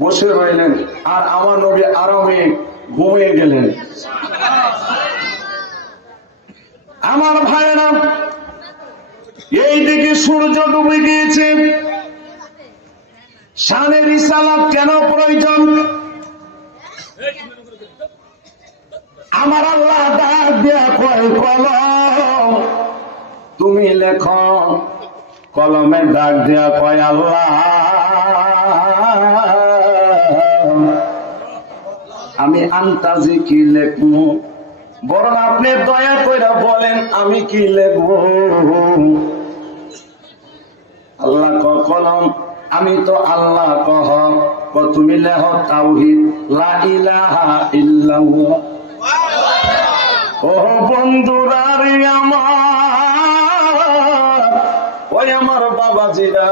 বসে রইলেন, আর আমার নবী আরামে ঘুমিয়ে গেলেন। আমার ভাইয়েরা, এইদিকে সূর্য ডুবে গিয়েছে। শানে রিসালাত কেন প্রয়োজন? আমার আল্লাহ ডাক দিয়া কয়, কলম তুমি লেখো। কলমের ডাক দিয়া কয়, আল্লাহ আমি আন্তাজি কি লেখবো? বরং আপনি দয়া করে বলেন আমি কি লিখবো। আল্লাহ কলম আমি তো আল্লাহ কহ, তুমি লেখ তাওহীদ লা ইলাহা ইল্লাল্লাহ। ও বন্ধুরা রে আমার, ওই আমার বাবাজিরা,